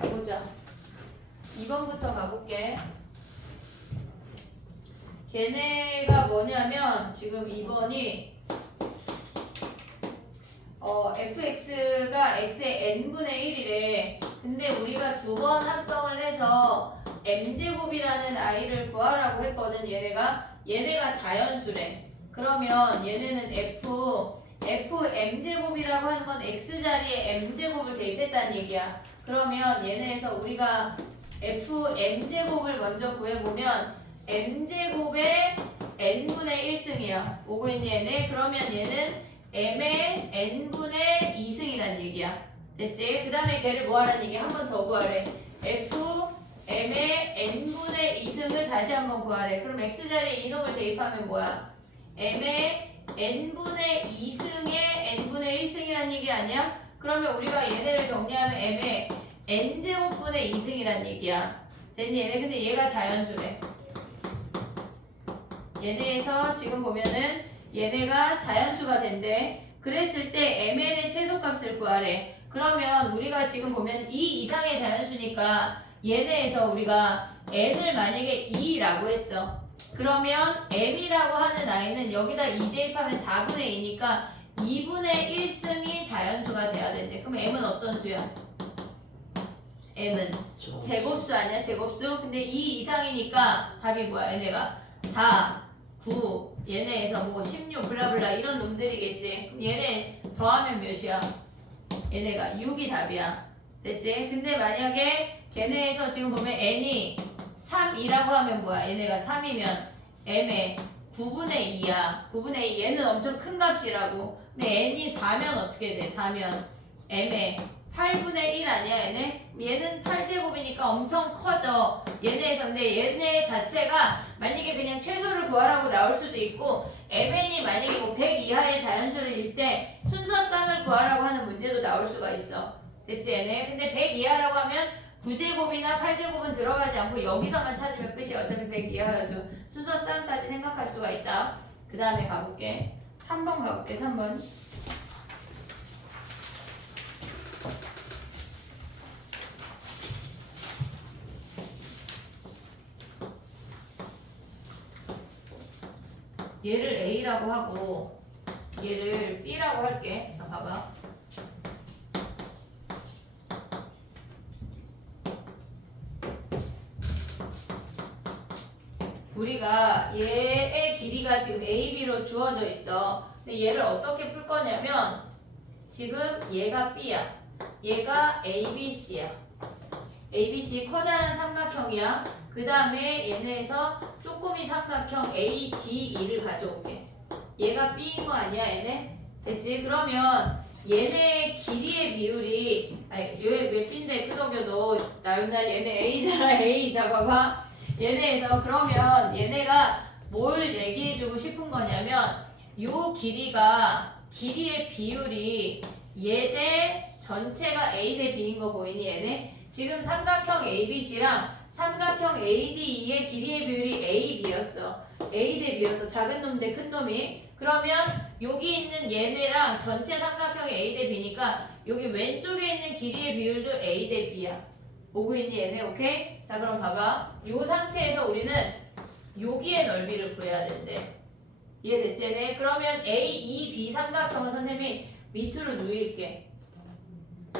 가보자. 2번부터 가볼게. 걔네가 뭐냐면 지금 2번이 fx가 x의 n분의 1이래. 근데 우리가 두 번 합성을 해서 m제곱이라는 i를 구하라고 했거든. 얘네가 자연수래. 그러면 얘네는 fm제곱이라고 하는 건 x자리에 m제곱을 대입했다는 얘기야. 그러면 얘네에서 우리가 fm제곱을 먼저 구해보면 m제곱의 n분의 1승이야. 오고 있니 얘네? 그러면 얘는 m의 n분의 2승이란 얘기야. 됐지? 그 다음에 걔를 뭐 하라는 얘기야? 한 번 더 구하래. m의 n분의 2승을 다시 한번 구하래. 그럼 x자리에 이놈을 대입하면 뭐야? m의 n분의 2승의 n분의 1승이란 얘기 아니야? 그러면 우리가 얘네를 정리하면 m의 n제곱분의 2승이란 얘기야. 됐니? 얘네 근데 얘가 자연수래. 얘네에서 지금 보면은 얘네가 자연수가 된대. 그랬을 때 mn의 최소값을 구하래. 그러면 우리가 지금 보면 2 이상의 자연수니까 얘네에서 우리가 n을 만약에 2라고 했어. 그러면 m이라고 하는 i는 여기다 2 대입하면 4분의 2니까 2분의 1승이 자연수가 돼야 된대. 그럼 m은 어떤 수야? m은 제곱수 아니야? 제곱수. 근데 2 이상이니까 답이 뭐야? 얘네가 4, 9, 얘네에서 뭐 16, 블라블라 이런 놈들이겠지. 그럼 얘네 더하면 몇이야? 얘네가 6이 답이야. 됐지? 근데 만약에 걔네에서 지금 보면 n이 3이라고 하면 뭐야? 얘네가 3이면 m의 9분의 2야. 9분의 2. 얘는 엄청 큰 값이라고. 근데 n이 4면 어떻게 돼? 4면 m의 8분의 1 아니야 얘네? 얘는 8제곱이니까 엄청 커져. 얘네에서 근데 얘네 자체가 만약에 그냥 최소를 구하라고 나올 수도 있고 mn이 만약에 뭐 100 이하의 자연수일 때 순서쌍을 구하라고 하는 문제도 나올 수가 있어. 됐지 얘네? 근데 100 이하라고 하면 9제곱이나 8제곱은 들어가지 않고 여기서만 찾으면 끝이야. 어차피 100 이하여도 순서쌍까지 생각할 수가 있다. 그 다음에 가볼게. 3번 가볼게. 3번. 얘를 A라고 하고 얘를 B라고 할게. 자 봐봐. 우리가 얘의 길이가 지금 AB로 주어져 있어. 근데 얘를 어떻게 풀 거냐면 지금 얘가 B야. 얘가 ABC야. ABC 커다란 삼각형이야. 그 다음에 얘네에서 쪼꼬미 삼각형 ADE를 가져올게. 얘가 B인 거 아니야 얘네? 됐지? 그러면 얘네 길이의 비율이 아니 얘왜 B인데 끄덕여도 나윤아 얘네 A잖아. A 잡아봐. 얘네에서 그러면 얘네가 뭘 얘기해주고 싶은 거냐면 요 길이의 비율이 얘 대 전체가 A 대 B인 거 보이니 얘네? 지금 삼각형 ABC랑 삼각형 ADE의 길이의 비율이 A, B였어. A 대 B였어. 작은 놈 대 큰 놈이. 그러면 여기 있는 얘네랑 전체 삼각형이 A 대 B니까 여기 왼쪽에 있는 길이의 비율도 A 대 B야. 오고 있니 얘네? 오케이? 자 그럼 봐봐. 요 상태에서 우리는 여기의 넓이를 구해야 된대. 이해됐지 얘네? 그러면 A, E, B 삼각형은 선생님이 밑으로 누일게.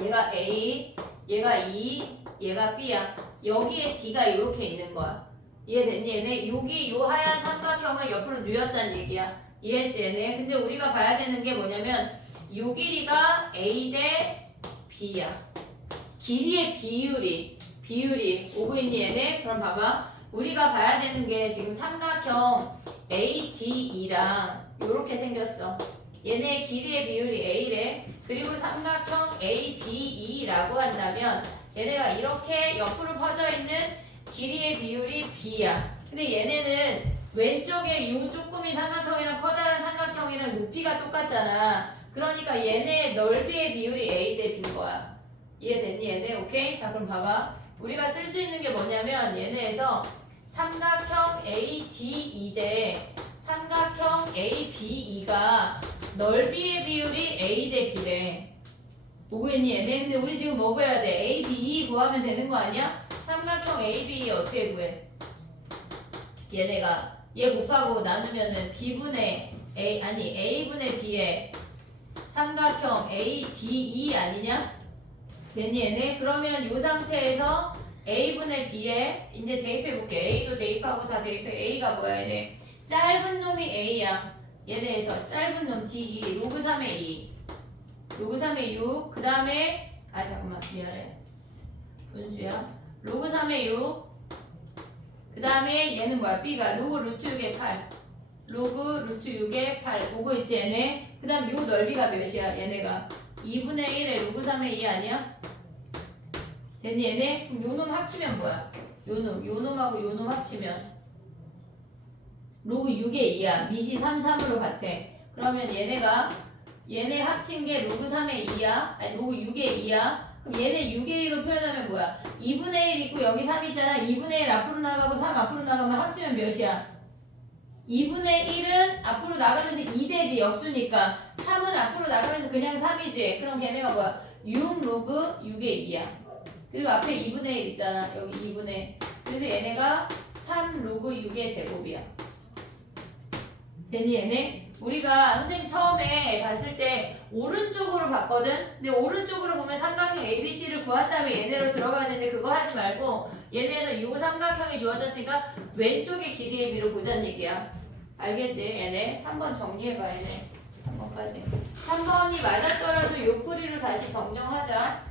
얘가 A, 얘가 E, 얘가 B야. 여기에 D가 이렇게 있는 거야. 이해됐니 얘네? 여기 요 하얀 삼각형을 옆으로 누였다는 얘기야. 이해했지 얘네? 근데 우리가 봐야 되는 게 뭐냐면 요 길이가 A 대 B야. 길이의 비율이 오고 있니 얘네? 그럼 봐봐. 우리가 봐야 되는 게 지금 삼각형 ADE랑 요렇게 생겼어. 얘네 길이의 비율이 A래. 그리고 삼각형 ABE라고 한다면 얘네가 이렇게 옆으로 퍼져 있는 길이의 비율이 B야. 근데 얘네는 왼쪽에 요 쪼꼬미 삼각형이랑 커다란 삼각형이랑 높이가 똑같잖아. 그러니까 얘네의 넓이의 비율이 A 대 B인 거야. 이해됐니 얘네? 오케이? 자 그럼 봐봐. 우리가 쓸 수 있는 게 뭐냐면 얘네에서 삼각형 ADE 대 삼각형 ABE가 넓이의 비율이 A 대 B래. 오고 있니 얘네? 근데 우리 지금 뭐 구해야 돼? ABE 구하면 되는 거 아니야? 삼각형 AB 어떻게 구해? 얘네가 얘 곱하고 나누면은 B분의 A 아니 A분의 B의 삼각형 ADE 아니냐? 됐니 얘네? 그러면 이 상태에서 A분의 B에 이제 대입해볼게. A도 대입하고 다 대입해. A가 뭐야 얘네? 짧은 놈이 A야. 얘네에서 짧은 놈 DE 로그 3의 2 로그 3의 6 그 다음에 아 잠깐만 미안해 분수야 로그 3의 6 그 다음에 얘는 뭐야? B가 로그 루트 6의 8 로그 루트 6의 8 보고 있지 얘네? 그 다음 요 넓이가 몇이야 얘네가 2분의 1의 로그 3의 2 아니야? 됐니 얘네? 그럼 요 놈 합치면 뭐야? 요 놈하고 요 놈 합치면 로그 6의 2야. 밑이 3, 3으로 같아. 그러면 얘네 합친 게 로그 3의 2야. 아니 로그 6의 2야. 그럼 얘네 6의 2로 표현하면 뭐야? 2분의 1 있고 여기 3 있잖아. 2분의 1 앞으로 나가고 3 앞으로 나가면 합치면 몇이야? 2분의 1은 앞으로 나가면서 2대지 역수니까 3은 앞으로 나가면서 그냥 3이지. 그럼 걔네가 뭐야? 6 로그 6의 2야. 그리고 앞에 2분의 1 있잖아. 여기 2분의 1. 그래서 얘네가 3 로그 6의 제곱이야. 됐니 얘네? 우리가 선생님 처음에 봤을 때 오른쪽으로 봤거든? 근데 오른쪽으로 보면 삼각형 ABC를 구한 다음에 얘네로 들어가야 되는데 그거 하지 말고 얘네에서 이 삼각형이 주어졌으니까 왼쪽의 길이의 비로 보자는 얘기야. 알겠지? 얘네 3번 정리해봐 얘네 3번까지 3번이 맞았더라도 요풀이로 다시 정정하자.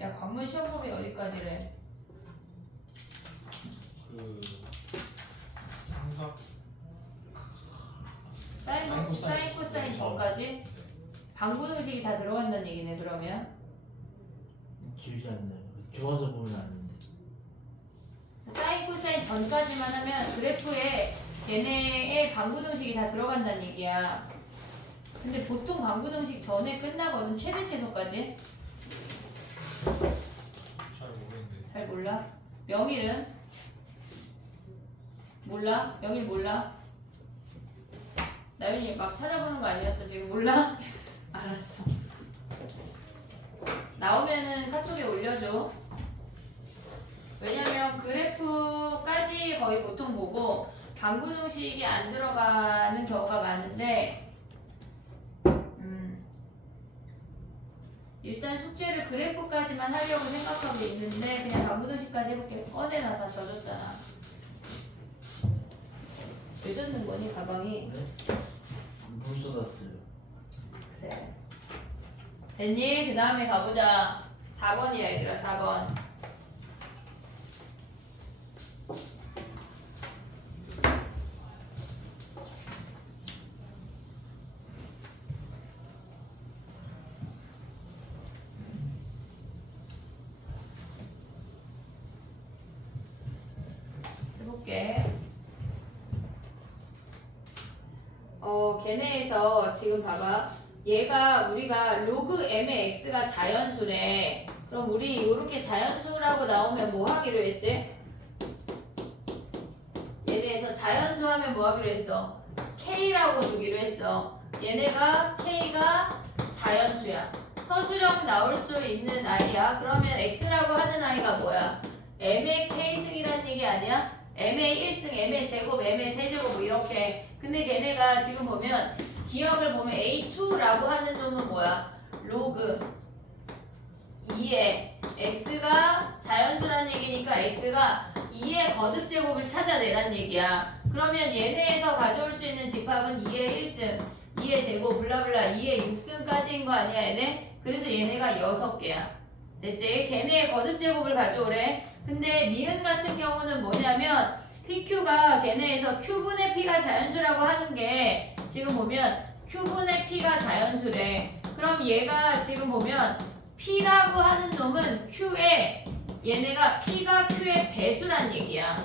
야 관문 시험법이 어디까지래? 그 삼각 사인 코사인 전까지? 방구등식이 다 들어간다는 얘기네 그러면. 길지 않나요? 좋아서 보면 아는데. 사인 코사인 전까지만 하면 그래프에 얘네의 방구등식이 다 들어간다는 얘기야. 근데 보통 방구등식 전에 끝나거든. 최대 최소까지. 잘 모르겠는데. 잘 몰라? 명일은? 몰라? 명일 몰라? 나윤이 막 찾아보는 거 아니었어 지금 몰라? 알았어. 나오면은 카톡에 올려줘. 왜냐면 그래프까지 거의 보통 보고 방구등식이 안 들어가는 경우가 많은데 일단 숙제를 그래프까지만 하려고 생각하고 있는데 그냥 방구등식까지 해볼게. 꺼내놔 다 젖었잖아. 왜 젖는 거니 가방이? 네? 불 쏟았어요. 그래. 됐니? 그 다음에 가보자. 4번이야 얘들아 4번. 해볼게. 걔네에서 지금 봐봐. 얘가 우리가 로그 m의 x가 자연수래. 그럼 우리 이렇게 자연수라고 나오면 뭐 하기로 했지? 얘네에서 자연수 하면 뭐 하기로 했어? k라고 두기로 했어. 얘네가 k가 자연수야. 서술형 나올 수 있는 아이야. 그러면 x라고 하는 아이가 뭐야? m의 k승이란 얘기 아니야? m의 1승, m의 제곱, m의 세제곱 뭐 이렇게. 근데 걔네가 지금 보면 기억을 보면 a2라고 하는 놈은 뭐야? 로그 2의 x가 자연수란 얘기니까 x가 2의 거듭제곱을 찾아내란 얘기야. 그러면 얘네에서 가져올 수 있는 집합은 2의 1승, 2의 제곱, 블라블라 2의 6승까지인 거 아니야 얘네? 그래서 얘네가 6개야. 됐지? 걔네의 거듭제곱을 가져오래. 근데 니은 같은 경우는 뭐냐면 PQ가 걔네에서 Q분의 P가 자연수라고 하는 게 지금 보면 Q분의 P가 자연수래. 그럼 얘가 지금 보면 P라고 하는 놈은 Q에 얘네가 P가 Q의 배수란 얘기야.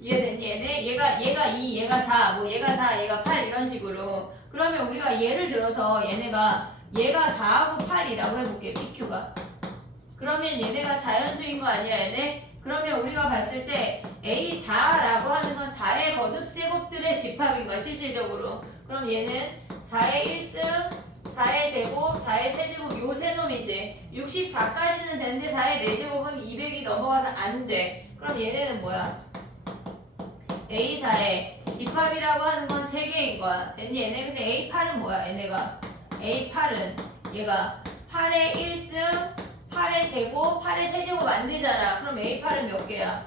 이해됐니 얘네? 얘가 2, 얘가 4, 뭐 얘가 4, 얘가 8 이런 식으로. 그러면 우리가 예를 들어서 얘가 4하고 8이라고 해볼게 PQ가. 그러면 얘네가 자연수인 거 아니야 얘네? 그러면 우리가 봤을 때 A4라고 하는 건 4의 거듭제곱들의 집합인 거야 실질적으로. 그럼 얘는 4의 1승, 4의 제곱, 4의 세제곱 요 세 놈이지. 64까지는 되는데 4의 4제곱은 200이 넘어가서 안 돼. 그럼 얘네는 뭐야? A4의 집합이라고 하는 건 3개인 거야. 됐니 얘네? 근데 A8은 뭐야 얘네가? A8은 얘가 8의 1승, 8의 제곱, 8의 세제곱 안 되잖아. 그럼 A8은 몇 개야?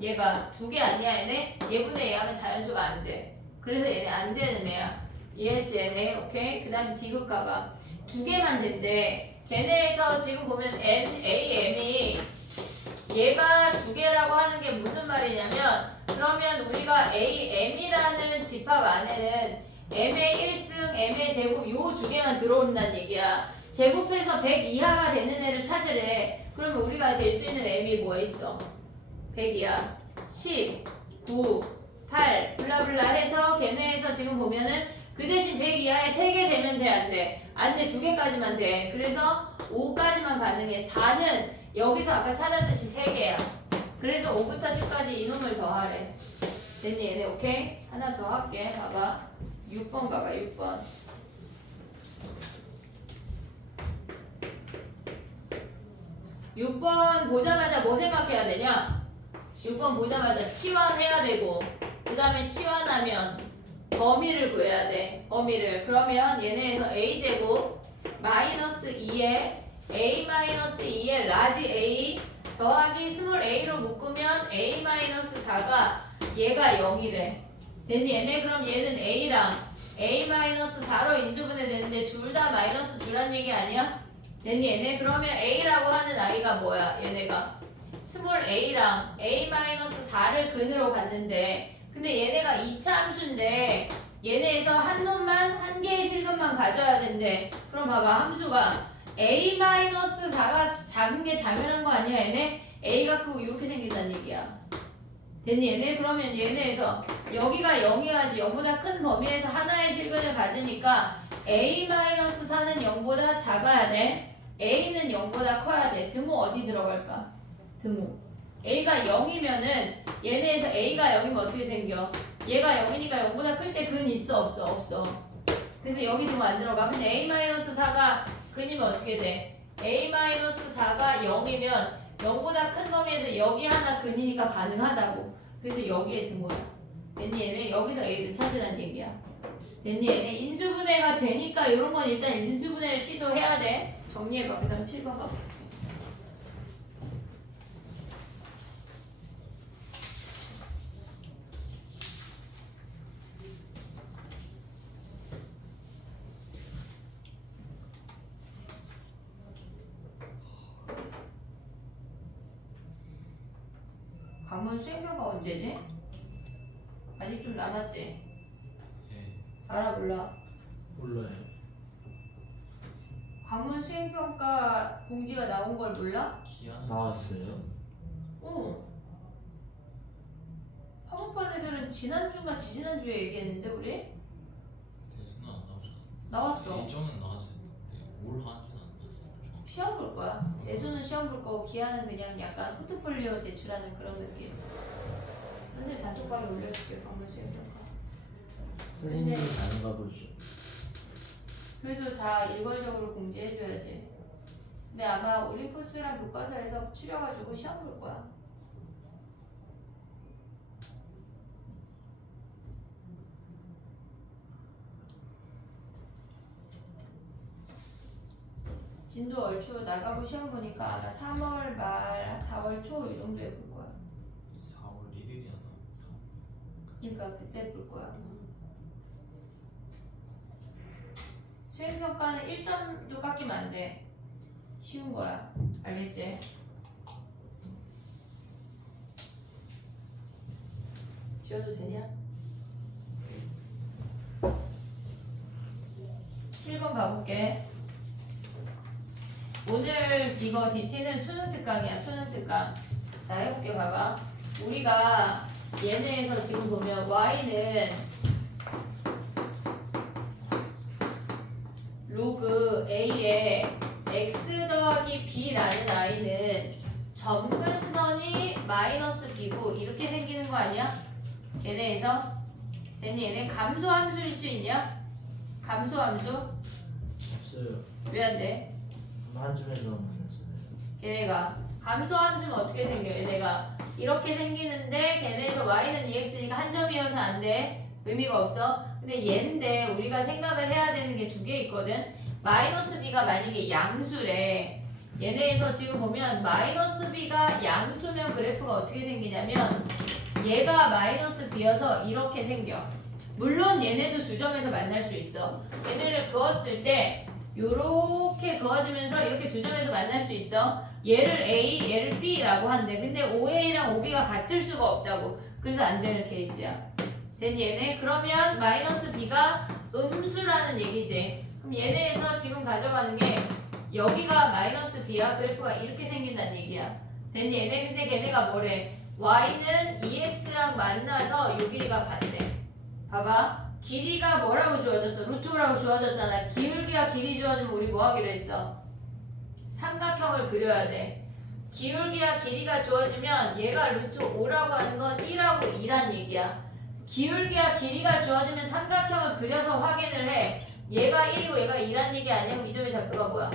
얘가 2개 아니야 얘네? 얘분의 얘 하면 자연수가 안 돼. 그래서 얘네 안 되는 애야. 이해했지 얘네? 오케이? 그 다음에 디귿 가봐. 2개만 된대. 걔네에서 지금 보면 AM이 얘가 2개라고 하는 게 무슨 말이냐면 그러면 우리가 AM이라는 집합 안에는 M의 1승, M의 제곱 요 2개만 들어온다는 얘기야. 제곱해서 100 이하가 되는 애를 찾으래. 그러면 우리가 될 수 있는 M이 뭐에 있어? 100 이하, 10, 9, 8 블라블라 해서 걔네에서 지금 보면은 그 대신 100 이하에 3개 되면 돼? 안 돼? 안 돼. 2개까지만 돼. 그래서 5까지만 가능해. 4는 여기서 아까 찾았듯이 3개야. 그래서 5부터 10까지 이놈을 더하래. 됐니 얘네? 오케이? 하나 더 할게. 봐봐. 6번 가봐 6번. 6번 보자마자 뭐 생각해야 되냐? 6번 보자마자 치환해야 되고 그 다음에 치환하면 범위를 구해야 돼. 범위를. 그러면 얘네에서 a제곱 마이너스 2에 a 마이너스 2에 라지 a 더하기 스몰 a로 묶으면 a 마이너스 4가 얘가 0이래. 됐니 얘네? 그럼 얘는 a랑 a 마이너스 4로 인수분해 되는데 둘 다 마이너스 주란 얘기 아니야? 됐니 얘네? 그러면 a라고 하는 아이가 뭐야? 얘네가 스몰 a랑 a 마이너스 4를 근으로 갔는데 근데 얘네가 2차 함수인데 얘네에서 한 놈만 한 개의 실근만 가져야 된대. 그럼 봐봐 함수가 a 마이너스 4가 작은 게 당연한 거 아니야 얘네? a가 크고 이렇게 생긴다는 얘기야. 됐니 얘네? 그러면 얘네에서 여기가 0이어야지 0보다 큰 범위에서 하나의 실근을 가지니까 a-4는 0보다 작아야 돼. a는 0보다 커야 돼. 등호 어디 들어갈까? 등호. a가 0이면은 얘네에서 a가 0이면 어떻게 생겨? 얘가 0이니까 0보다 클 때 근 있어 없어? 없어. 그래서 여기 등호 안 들어가. 근데 a-4가 근이면 어떻게 돼? a-4가 0이면 0보다 큰 범위에서 여기 하나 근이니까 가능하다고. 그래서 여기에 등호야. 됐니 얘네? 여기서 a를 찾으란 얘기야. 됐니 얘네? 인수분해가 되니까 이런 건 일단 인수분해를 시도해야 돼. 정리해봐. 그 다음 7번 가볼게. 관문 수행평가 언제지? 아직 좀 남았지? 예. 알아 몰라? 몰라요. 관문 수행평가 공지가 나온 걸 몰라? 기한 나왔어요? 어. 학업반 애들은 지난주인가 지지난주에 얘기했는데 우리? 대수는 안 나오잖아. 나왔어. 일정은 나왔을 텐데 뭘 하는지는 안 나왔어요. 정확히. 시험 볼 거야. 대수는 시험 볼 거고 기한은 그냥 약간 포트폴리오 제출하는 그런 느낌. 선생님 단톡방에 올려줄게 관문 수행평가. 선생님이 다른가 보죠. 그래도 다 일괄적으로 공지해줘야지. 근데 아마 올림포스랑 교과서에서 추려가지고 시험 볼 거야. 진도 얼추 나가고 시험 보니까 아마 3월 말, 4월 초 이 정도에 볼 거야. 4월 1일이야 나. 그러니까 그때 볼 거야. 수행평가는 1점도 깎이면 안 돼. 쉬운 거야. 알겠지? 지워도 되냐? 7번 가볼게. 오늘 이거 DT는 수능 특강이야. 수능 특강. 자 해볼게. 봐봐. 우리가 얘네에서 지금 보면 Y는 로그 A에 X 더하기 B라는 I는 점근선이 마이너스 B고 이렇게 생기는 거 아니야? 걔네에서 됐니? 얘네 감소함수일 수 있냐? 감소함수? 없어요. 왜 안 돼? 한 줌에서 만났어요. 걔네가 감소함수는 어떻게 생겨? 얘네가 이렇게 생기는데 걔네에서 y는 2x니까 한 점이어서 안 돼. 의미가 없어. 근데 얘인데 우리가 생각을 해야 되는 게 두 개 있거든. 마이너스 b가 만약에 양수래. 얘네에서 지금 보면 마이너스 b가 양수면 그래프가 어떻게 생기냐면 얘가 마이너스 b여서 이렇게 생겨. 물론 얘네도 두 점에서 만날 수 있어. 얘네를 그었을 때 요렇게 그어지면서 이렇게 두 점에서 만날 수 있어. 얘를 A, 얘를 B라고 한대. 근데 OA랑 OB가 같을 수가 없다고. 그래서 안 되는 케이스야. 됐니 얘네? 그러면 마이너스 B가 음수라는 얘기지. 그럼 얘네에서 지금 가져가는 게 여기가 마이너스 B야. 그래프가 이렇게 생긴다는 얘기야. 됐니 얘네? 근데 걔네가 뭐래? Y는 2X랑 만나서 요 길이가 같대. 봐봐. 길이가 뭐라고 주어졌어? 루트라고 주어졌잖아. 기울기와 길이 주어지면 우리 뭐 하기로 했어? 삼각형을 그려야 돼. 기울기와 길이가 주어지면 얘가 루트 5라고 하는 건 1하고 2란 얘기야. 기울기와 길이가 주어지면 삼각형을 그려서 확인을 해. 얘가 1이고 얘가 2란 얘기 아니야? 그럼 이 점의 좌표가 뭐야?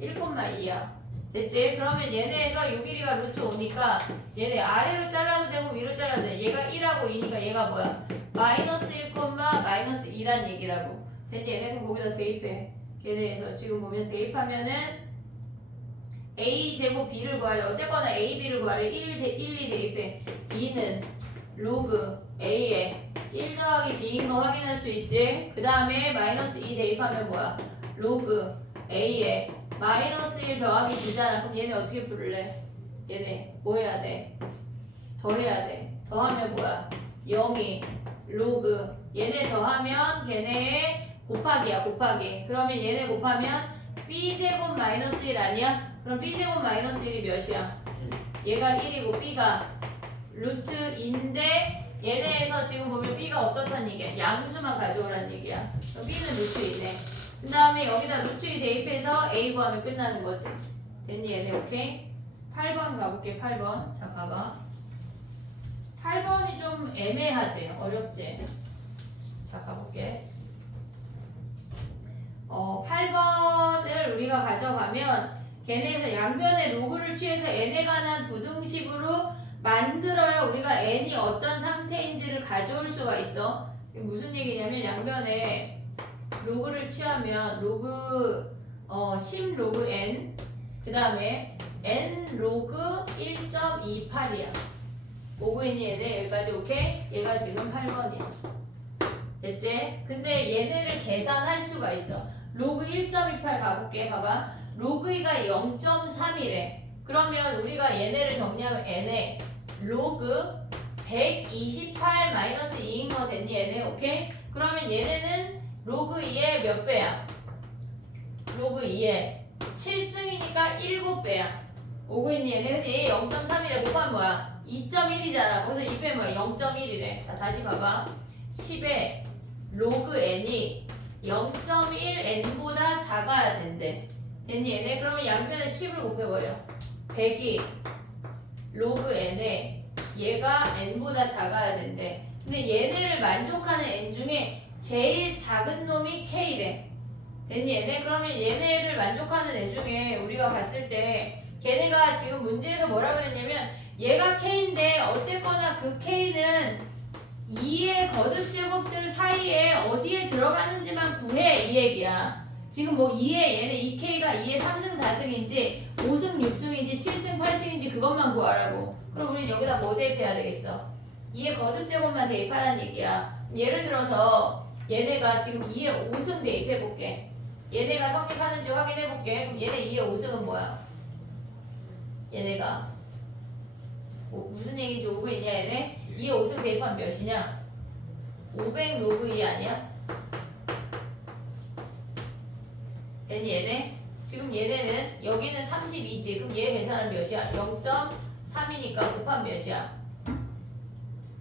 1,2야. 됐지? 그러면 얘네에서 요 길이가 루트 5니까 얘네 아래로 잘라도 되고 위로 잘라도 돼. 얘가 1하고 2니까 얘가 뭐야? 마이너스 1, 마이너스 2란 얘기라고. 됐니? 얘네 그럼 거기다 대입해. 걔네에서 지금 보면 대입하면은 A 제곱 B를 구하래. 어쨌거나 A, B를 구하래. 1, 2 대입해. 2는 로그 A에 1 더하기 B인 거 확인할 수 있지? 그 다음에 마이너스 2 대입하면 뭐야? 로그 A에 마이너스 1 더하기 B잖아. 그럼 얘네 어떻게 부를래? 얘네 뭐 해야 돼? 더해야 돼. 더하면 뭐야? 0이 로그 얘네 더하면 걔네의 곱하기야. 곱하기. 그러면 얘네 곱하면 B제곱 마이너스 1 아니야? 그럼 B제곱 마이너스 1이 몇이야? 얘가 1이고 B가 루트인데 얘네에서 지금 보면 B가 어떻다는 얘기야? 양수만 가져오라는 얘기야. 그럼 B는 루트2네. 그 다음에 여기다 루트2 대입해서 A 구하면 끝나는 거지. 됐니 얘네? 오케이? 8번 가볼게. 8번. 자 봐봐. 8번이 좀 애매하지? 어렵지? 자 가볼게. 8번을 우리가 가져가면 걔네에서 양변의 로그를 취해서 n에 관한 부등식으로 만들어야 우리가 n이 어떤 상태인지를 가져올 수가 있어. 이게 무슨 얘기냐면 양변에 로그를 취하면 로그 10 로그 n 그 다음에 n 로그 1.28이야. 오브인이 얘네 여기까지 오케이? 얘가 지금 8번이야. 됐지? 근데 얘네를 계산할 수가 있어. 로그 1.28 가볼게. 봐봐. 로그 2가 0.3이래. 그러면 우리가 얘네를 정리하면 n에 로그 128 마이너스 2인 거 됐니 얘네? 오케이? 그러면 얘네는 로그 2의 몇 배야? 로그 2의 7승이니까 7배야. 오고 있니 얘네? 근데 얘 0.3이래. 곱하면 뭐야? 2.1이잖아. 거기서 2빼면 뭐야? 0.1이래. 자 다시 봐봐. 10에 로그 n이 0.1n보다 작아야 된대. 됐니 얘네? 그러면 양변에 10을 곱해버려. 100이 로그 n에 얘가 n보다 작아야 된대. 근데 얘네를 만족하는 n 중에 제일 작은 놈이 k래. 됐니 얘네? 그러면 얘네를 만족하는 애 중에 우리가 봤을 때 걔네가 지금 문제에서 뭐라 그랬냐면 얘가 k인데 어쨌거나 그 k는 2의 거듭 제곱들 사이에 어디에 들어가는지만 구해 이 얘기야. 지금 뭐 2의 얘네 2k가 2의 3승 4승인지 5승 6승인지 7승 8승인지 그것만 구하라고. 그럼 우린 여기다 뭐 대입해야 되겠어? 2의 거듭 제곱만 대입하라는 얘기야. 예를 들어서 얘네가 지금 2의 5승 대입해볼게. 얘네가 성립하는지 확인해볼게. 그럼 얘네 2의 5승은 뭐야? 얘네가 뭐 무슨 얘기인지 오고 있냐 얘네? 2의 5승 대입하면 몇이냐? 500 로그 2 아니야? 됐니 얘네? 지금 얘네는 여기는 32지. 그럼 얘 계산은 몇이야? 0.3이니까 곱하면 몇이야?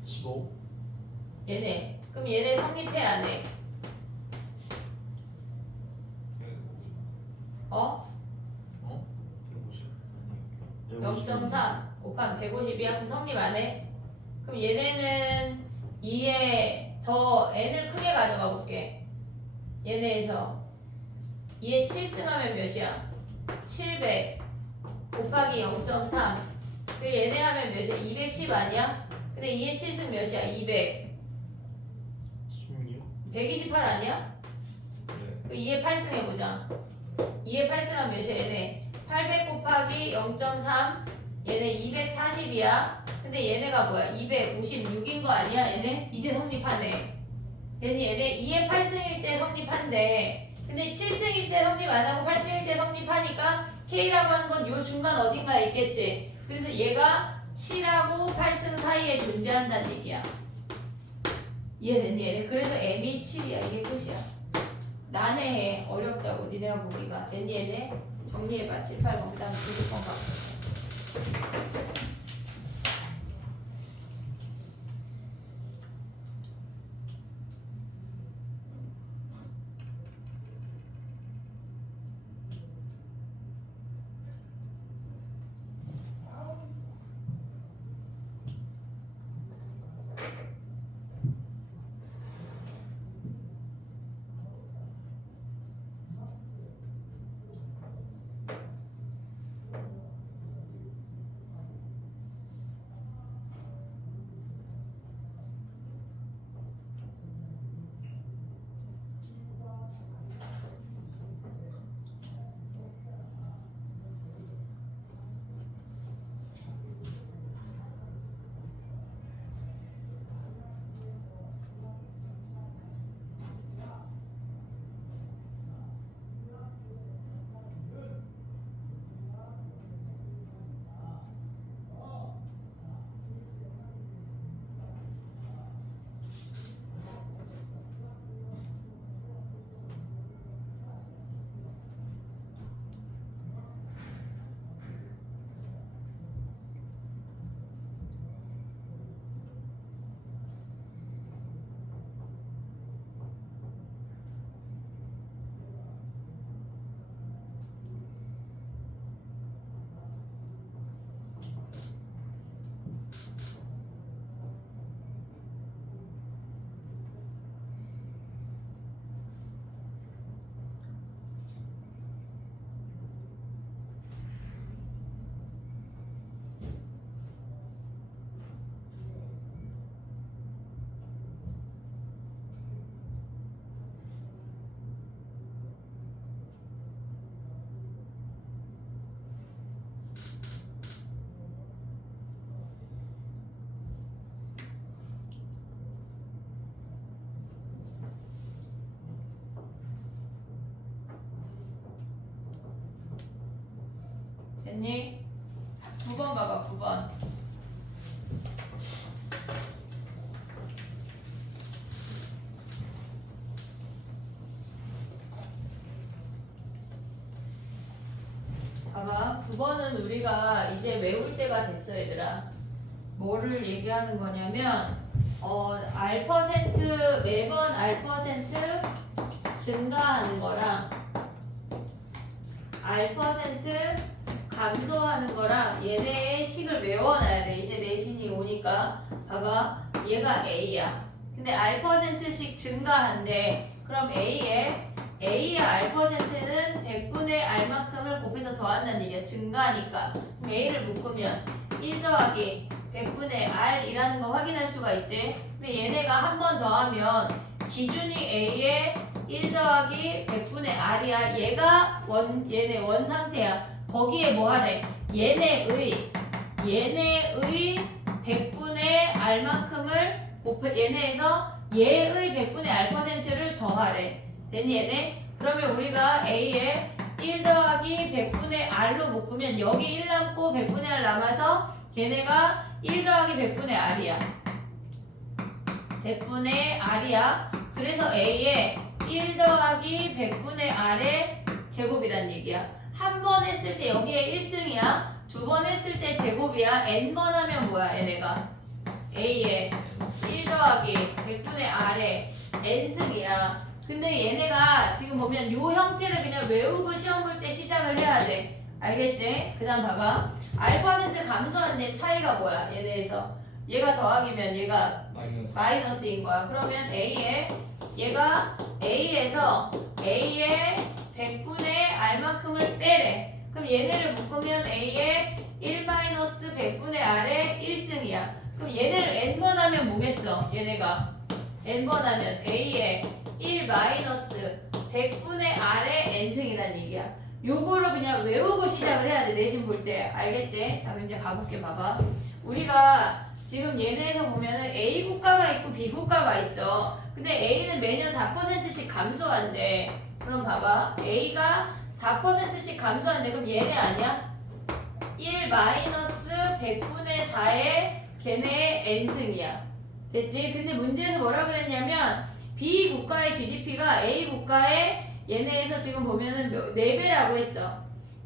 15. 얘네. 그럼 얘네 성립해 안 해? 어? 150? 0.3 곱하면 150이야. 그럼 성립 안 해? 그럼 얘네는 2에 더 n을 크게 가져가 볼게. 얘네에서 2에 7승하면 몇이야? 700 곱하기 0.3. 그 얘네 하면 몇이야? 210 아니야? 근데 2에 7승 몇이야? 200 16. 128 아니야? 네. 그 2에 8승 해보자. 2에 8승하면 몇이야 얘네? 800 곱하기 0.3 얘네 240이야. 근데 얘네가 뭐야? 256인 거 아니야 얘네? 이제 성립하네. 얘네 2에 8승일 때 성립한대. 근데 7승일 때 성립 안 하고 8승일 때 성립하니까 K라고 하는 건 요 중간 어딘가에 있겠지. 그래서 얘가 7하고 8승 사이에 존재한다는 얘기야. 이해됐니 얘네? 그래서 M이 7이야. 이게 끝이야. 난해해. 어렵다고 니네가 보기가. 됐니 얘네? 정리해봐. 7, 8 멍땅 90번 갖고. 9번은 우리가 이제 외울 때가 됐어 얘들아. 뭐를 얘기하는 거냐면 R% 매번 R% 증가하는 거랑 R% 감소하는 거랑 얘네의 식을 외워놔야 돼. 이제 내신이 오니까 봐봐. 얘가 A야. 근데 R%씩 증가한대. 그럼 A의 R%는 100분의 R만큼을 곱해서 더한다는 얘기야. 증가하니까. 그럼 A를 묶으면 1 더하기 100분의 R이라는 거 확인할 수가 있지. 근데 얘네가 한 번 더하면 기준이 A의 1 더하기 100분의 R이야. 얘네 원 상태야. 거기에 뭐 하래? 얘네의 100분의 R만큼을 얘네에서 얘의 100분의 R%를 더하래. 됐니 얘네? 그러면 우리가 A에 1 더하기 100분의 R로 묶으면 여기 1 남고 100분의 R 남아서 걔네가 1 더하기 100분의 R이야. 100분의 R이야. 그래서 A에 1 더하기 100분의 R의 제곱이란 얘기야. 한 번 했을 때 여기에 1승이야. 두 번 했을 때 제곱이야. n번 하면 뭐야 얘네가? A에 1 더하기 100분의 R의 n승이야. 근데 얘네가 지금 보면 요 형태를 그냥 외우고 시험 볼 때 시작을 해야 돼. 알겠지? 그 다음 봐봐. R% 감소하는데 차이가 뭐야? 얘네에서 얘가 더하기면 얘가 마이너스인 거야. 그러면 얘가 A에서 A의 100분의 R만큼을 빼래. 그럼 얘네를 묶으면 A의 1-100분의 R의 1승이야. 그럼 얘네를 n번 하면 뭐겠어? 얘네가 n번 하면 A의 1-100분의 R의 n승이란 얘기야. 요거를 그냥 외우고 시작을 해야 돼. 내신 볼 때. 알겠지? 자, 그럼 이제 가볼게. 봐봐. 우리가 지금 얘네에서 보면은 A 국가가 있고 B 국가가 있어. 근데 A는 매년 4%씩 감소한대. 그럼 봐봐. A가 4%씩 감소한대. 그럼 얘네 아니야? 1-100분의 4의 걔네의 n승이야. 됐지? 근데 문제에서 뭐라 그랬냐면 B 국가의 GDP가 A 국가의 얘네에서 지금 보면은 4배라고 했어.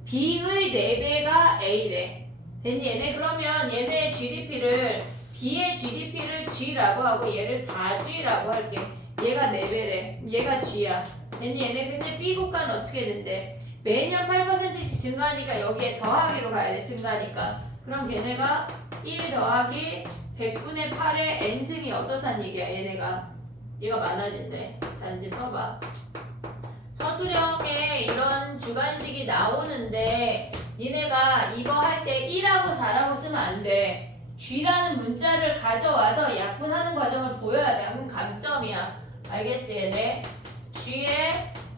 B의 4배가 A래. 됐니 얘네? 그러면 얘네의 GDP를 B의 GDP를 G라고 하고 얘를 4G라고 할게. 얘가 4배래. 얘가 G야. 됐니 얘네? 근데 B 국가는 어떻게 된대? 매년 8%씩 증가하니까 여기에 더하기로 가야 돼. 증가하니까. 그럼 걔네가 1 더하기 100분의 8의 n승이 어떻단 얘기야 얘가 많아진대. 자 이제 써봐. 서술형에 이런 주관식이 나오는데 니네가 이거 할 때 1하고 4라고 쓰면 안 돼. G라는 문자를 가져와서 약분하는 과정을 보여야 돼. 그럼 감점이야. 알겠지 얘네? G에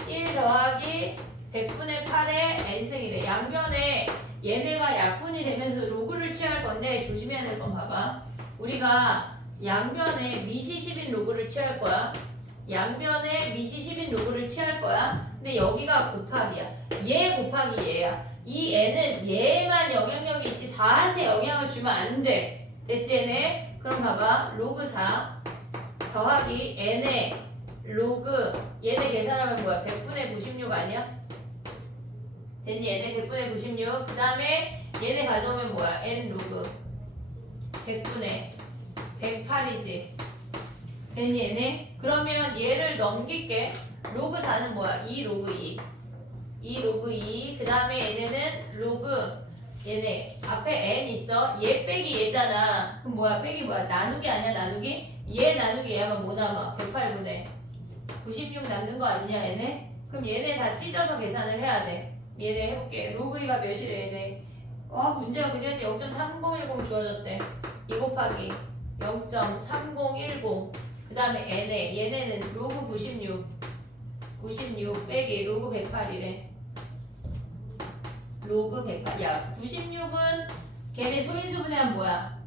1 더하기 100분의 8의 n승이래. 양변에 얘네가 약분이 되면서 로그를 취할 건데 조심해야 될 건 봐봐. 우리가 양변에 미시 10인 로그를 취할 거야. 양변에 미시 10인 로그를 취할 거야. 근데 여기가 곱하기야. 얘 곱하기 얘야. 이 n은 얘만 영향력이 있지 4한테 영향을 주면 안 돼. 됐지 얘네? 그럼 봐봐. 로그 4 더하기 n의 로그 얘네 계산하면 뭐야? 100분의 96 아니야? 됐니 얘네? 100분의 96. 그 다음에 얘네 가져오면 뭐야? n 로그 100분의 108이지. 됐니 얘네? 그러면 얘를 넘길게. 로그 4는 뭐야? 2 로그 2. 2 로그 2. 그 다음에 얘네는 로그 얘네 앞에 n 있어. 얘 빼기 얘잖아. 그럼 뭐야? 빼기 뭐야? 나누기 아니야? 나누기? 얘 나누기 얘 하면 뭐 남아? 108분의 96 남는 거 아니냐 얘네? 그럼 얘네 다 찢어서 계산을 해야 돼. 얘네 해볼게. 로그 2가 몇이래 얘네? 문제가 그제서 0.3010 주어졌대. 2 곱하기 0.3010. 그 다음에 얘네는 로그 96 빼기 로그 108이래. 로그 108. 야 96은 걔네 소인수분해하면 뭐야?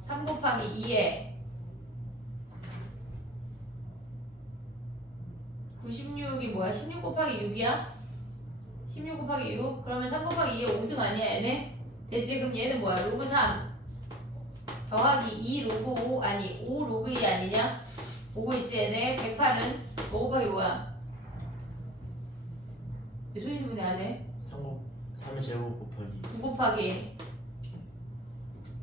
3 곱하기 2에 96이 뭐야? 16 곱하기 6이야? 16 곱하기 6? 그러면 3 곱하기 2에 5승 아니야 얘네? 됐지? 그럼 얘는 뭐야? 로그 3 더하기 2 로그 5 아니 5 로그 2 아니냐? 오고 있지 얘네? 108은 5 곱하기 뭐야? 왜 소인지분해 안 해? 3의 제곱 곱하기 9 곱하기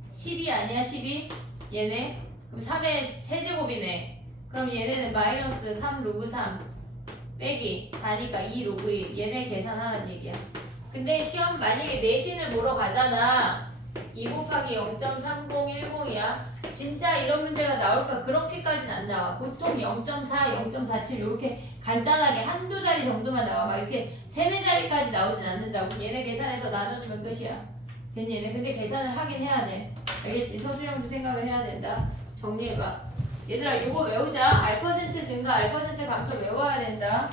12 아니야 12? 얘네? 그럼 3의 세제곱이네. 그럼 얘네는 마이너스 3 로그 3 빼기 4니까 2 로그 1. 얘네 계산하라는 얘기야. 근데 시험 만약에 내신을 보러 가잖아. 2 곱하기 0.3010이야. 진짜 이런 문제가 나올까? 그렇게까지는 안 나와. 보통 0.4, 0.47 이렇게 간단하게 한두 자리 정도만 나와. 막 이렇게 세네 자리까지 나오진 않는다고. 얘네 계산해서 나눠주면 끝이야. 됐니? 얘네 근데 계산을 하긴 해야 돼. 알겠지? 서술형도 생각을 해야 된다. 정리해봐. 얘들아 이거 외우자. R% 증가, R% 감소 외워야 된다.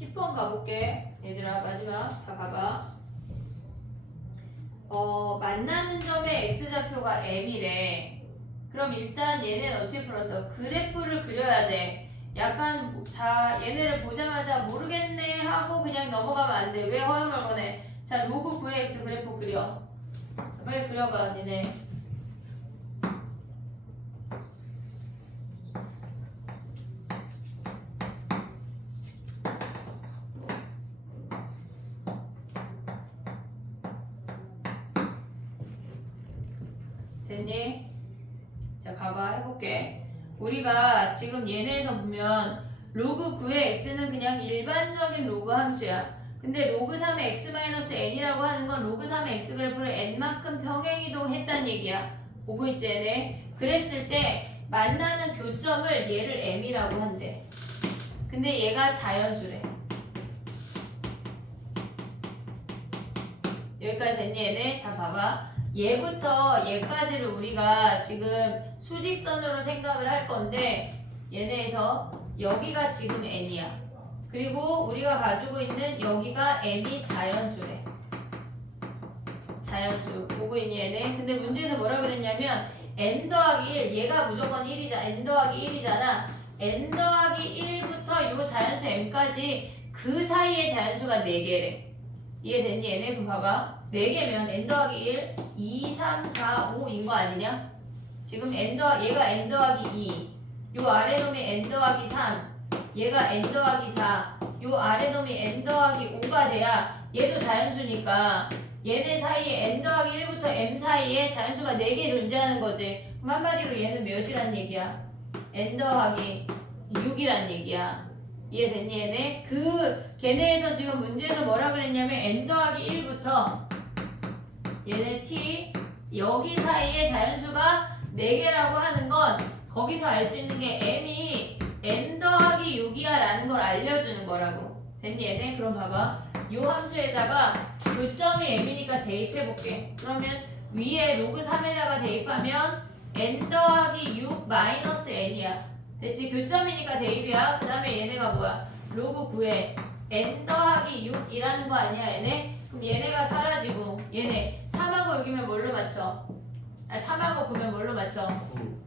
(10번) 가볼게. 얘들아 마지막. 자 가봐. 만나는 점의 x좌표가 m이래. 그럼 일단 얘네는 어떻게 풀었어? 그래프를 그려야 돼. 약간 다 얘네를 보자마자 모르겠네 하고 그냥 넘어가면 안 돼. 왜 허용을 거네? 자 로그 9의 x 그래프 그려. 빨리 그려봐 니네. 됐니? 자 봐봐 해볼게. 우리가 지금 얘네에서 보면 로그 9의 x는 그냥 일반적인 로그 함수야. 근데 로그 3의 x-n이라고 하는 건 로그 3의 x 그래프를 n만큼 평행이동했단 얘기야. 보고 있지 얘네? 그랬을 때 만나는 교점을 얘를 m이라고 한대. 근데 얘가 자연수래. 여기까지 됐니 얘네? 자 봐봐. 얘부터 얘까지를 우리가 지금 수직선으로 생각을 할 건데 얘네에서 여기가 지금 n이야. 그리고 우리가 가지고 있는 여기가 m이 자연수래. 자연수 보고 있니 얘네? 근데 문제에서 뭐라 그랬냐면 n 더하기 1 얘가 무조건 1이잖아. n 더하기 1이잖아. n 더하기 1부터 요 자연수 m까지 그 사이의 자연수가 4개래. 이해됐니 얘네? 그럼 봐봐. 4개면 n 더하기 1, 2, 3, 4, 5인 거 아니냐? 지금 얘가 n 더하기 2, 요 아래 놈이 n 더하기 3, 얘가 n 더하기 4, 요 아래 놈이 n 더하기 5가 돼야 얘도 자연수니까 얘네 사이에 n 더하기 1부터 m 사이에 자연수가 4개 존재하는 거지. 그럼 한마디로 얘는 몇이란 얘기야? n 더하기 6이란 얘기야. 이해됐니 얘네? 걔네에서 지금 문제에서 뭐라 그랬냐면 n 더하기 1부터 얘네 t 여기 사이에 자연수가 4개라고 하는 건 거기서 알 수 있는 게 m이 n 더하기 6이야 라는 걸 알려주는 거라고. 됐니 얘네? 그럼 봐봐. 요 함수에다가 교점이 m이니까 대입해볼게. 그러면 위에 로그 3에다가 대입하면 n 더하기 6 마이너스 n이야. 됐지? 교점이니까 대입이야. 그 다음에 얘네가 뭐야? 로그 9에 n 더하기 6이라는 거 아니야 얘네? 그럼 얘네가 사라지고 얘네 3하고 6이면 뭘로 맞춰? 3하고 9면 뭘로 맞춰?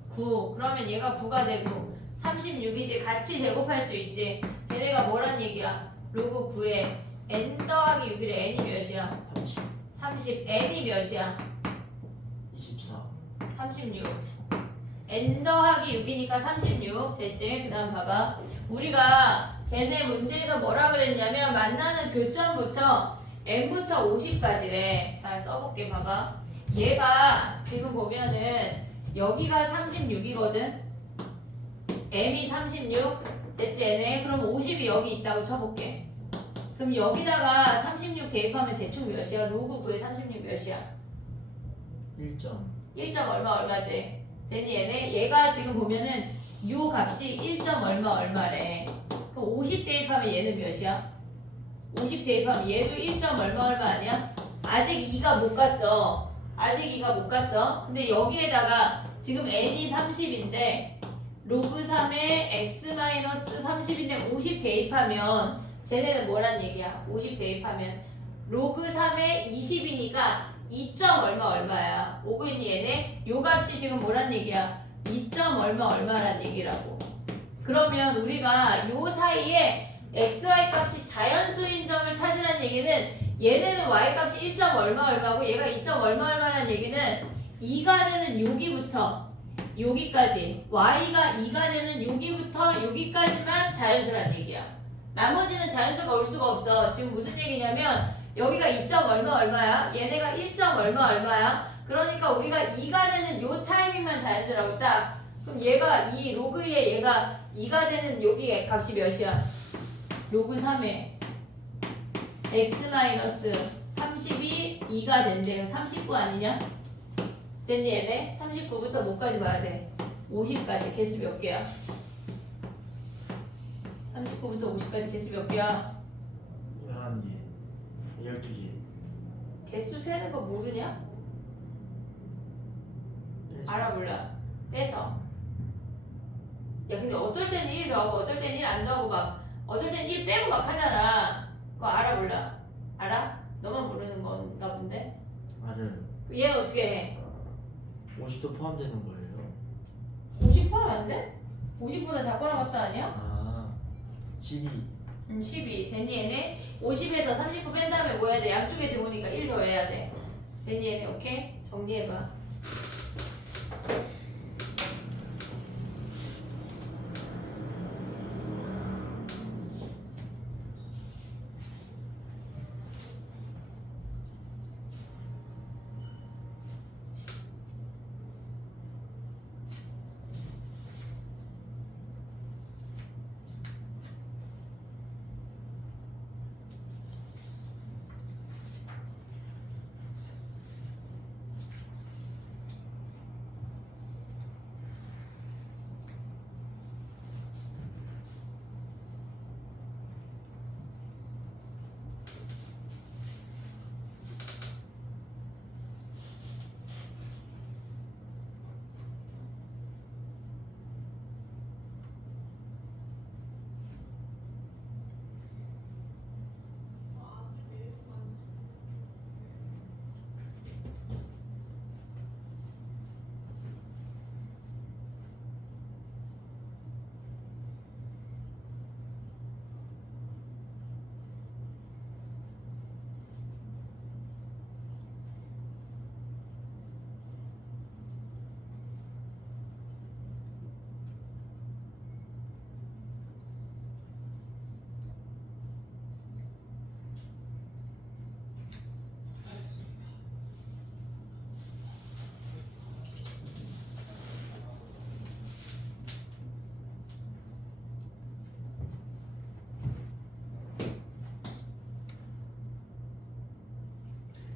9. 그러면 얘가 9가 되고 36이지. 같이 제곱할 수 있지. 얘네가 뭐란 얘기야? 로그 9에 n 더하기 6이래. n이 몇이야? 30. m이 몇이야? 24. 36. n 더하기 6이니까 36. 됐지? 그 다음 봐봐. 우리가 걔네 문제에서 뭐라 그랬냐면 만나는 교점부터 n부터 50까지래. 잘 써볼게. 봐봐. 얘가 지금 보면은 여기가 36이거든. m이 36. 됐지? 얘네. 그럼 50이 여기 있다고 쳐볼게. 그럼 여기다가 36 대입하면 대충 몇이야? 로그 9에 36 몇이야? 1점. 1점 얼마지? 됐니 얘네? 얘가 지금 보면은 요 값이 1점 얼마래. 그럼 50 대입하면 얘는 몇이야? 50 대입하면 얘도 1점 얼마 아니야? 아직 2가 못 갔어. 근데 여기에다가 지금 n이 30인데 로그 3에 x-30인데 50 대입하면 쟤네는 뭐란 얘기야? 50 대입하면 로그 3에 20이니까 2점 얼마야? 오고 있니 얘네? 요 값이 지금 뭐란 얘기야? 2점 얼마란 얘기라고. 그러면 우리가 요 사이에 xy 값이 자연수인 점을 찾으란 얘기는 얘네는 y 값이 1점 얼마고 얘가 2점 얼마란 얘기는 2가 되는 여기부터 여기까지 y가 2가 되는 여기부터 여기까지만 자연수란 얘기야. 나머지는 자연수가 올 수가 없어. 지금 무슨 얘기냐면 여기가 2점 얼마야? 얘네가 1점 얼마야? 그러니까 우리가 2가 되는 요 타이밍만 자연수라고 딱. 그럼 얘가 이 로그에 얘가 2가 되는 여기 값이 몇이야? 로그 3에 x-30이 2가 된대. 39 아니냐? 됐니 얘네? 39부터 뭐까지 봐야 돼? 50까지. 개수 몇 개야? 39부터 50까지 개수 몇 개야? 11개. 12개. 개수 세는 거 모르냐? 알아 몰라. 빼서. 야 근데 어떨 때는 1 더하고 어떨 때는 1 안 더하고 막 어떨 때는 1 빼고 막 하잖아. 그거 알아 몰라? 알아? 너만 모르는 건가 본데? 알아요. 얘 어떻게 해? 50도 포함되는 거예요. 50 포함 안 돼? 50보다 작거나 같다 아니야? 아, 12. 12. 됐니 얘네? 50에서 39 뺀 다음에 뭐 해야 돼? 양쪽에 들어오니까 1 더 해야 돼. 됐니 얘네? 오케이? 정리해봐.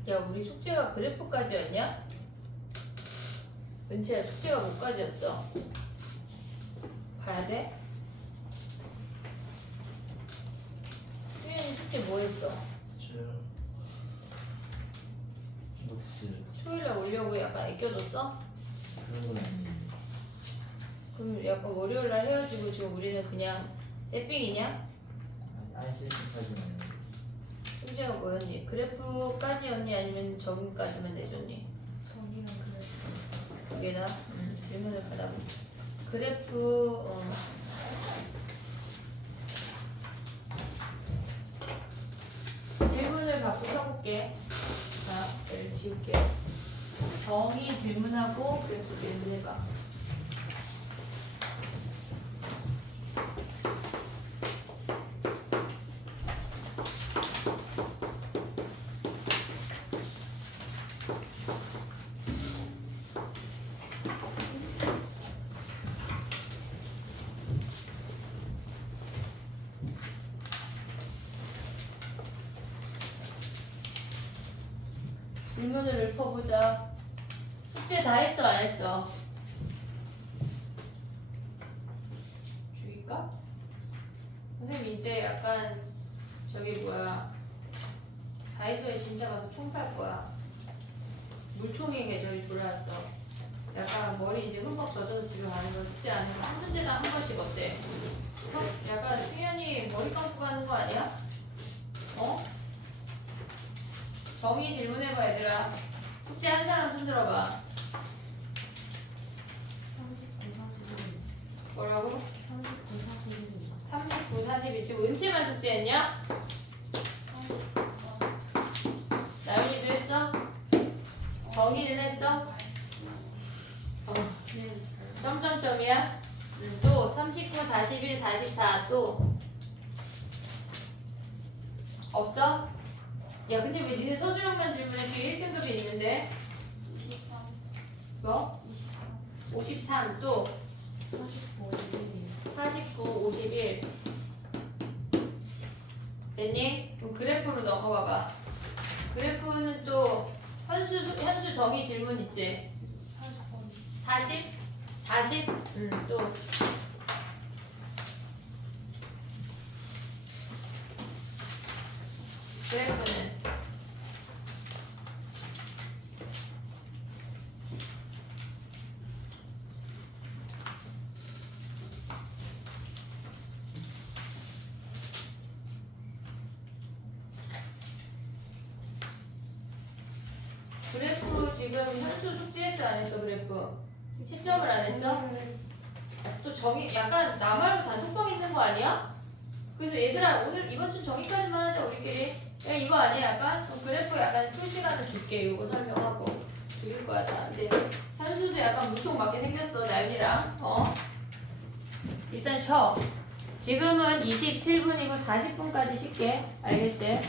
야, 우리 숙제가 그래프까지였냐? 은채야, 숙제가 뭐까지였어? 봐야 돼? 수현이 숙제 뭐 했어? 저요. 못했어요. 토요일에 오려고 약간 아껴뒀어? 그런 건 아닌데. 그럼 약간 월요일날 헤어지고 지금 우리는 그냥 세핑이냐? 아니 셀프까지는 아니고. 숙제가 뭐였니? 그래프까지였니? 아니면 정까지만 내줬니? 저기는 그래서 두 개다? 질문을 받아보자. 그래프, 질문을 갖고 써볼게. 자, 얘를 지울게. 정의 질문하고 그래프 질문해봐. 질문을 읊어보자. 숙제 다 했어, 안 했어? 죽일까? 선생님 이제 약간 저기 뭐야 다이소에 진짜 가서 총 살 거야. 물총의 계절이 돌아왔어. 약간 머리 이제 흠뻑 젖어서 집에 가는 거 숙제 안 해서 한 문제당 한 번씩 어때? 약간 승현이 머리 감고 가는 거 아니야? 어? 정의 질문해봐 얘들아. 숙제 한 사람 손 들어봐. 39, 41. 뭐라고? 39, 41. 39, 41. 지금 은채만 숙제했냐? 34. 나윤이도 했어? 정의는 했어? 네. 점점점이야? 또 39, 41, 44 또 없어? 야 근데 왜 니네 서술형만 질문해? 뒤에 1등급이 있는데 23. 뭐? 23. 53 또 49, 51. 49, 51 됐니? 그럼 그래프로 넘어가봐. 그래프는 또 현수 정의 질문 있지? 40번. 40? 40? 또 그래프는 그래프 지금 현수 숙제했어 안 했어 그래프? 채점을 안 했어? 또 정의 약간 나 말고 단톡방 있는 거 아니야? 그래서 얘들아 오늘 이번 주 정의까지만 하자 우리끼리. 야 이거 아니야 약간? 그럼 그래프 약간 풀 시간을 줄게. 이거 설명하고 줄일 거야 다. 이제 현수도 약간 무총 맞게 생겼어 나윤이랑. 일단 쉬어. 지금은 27분이고 40분까지 쉴게. 알겠지?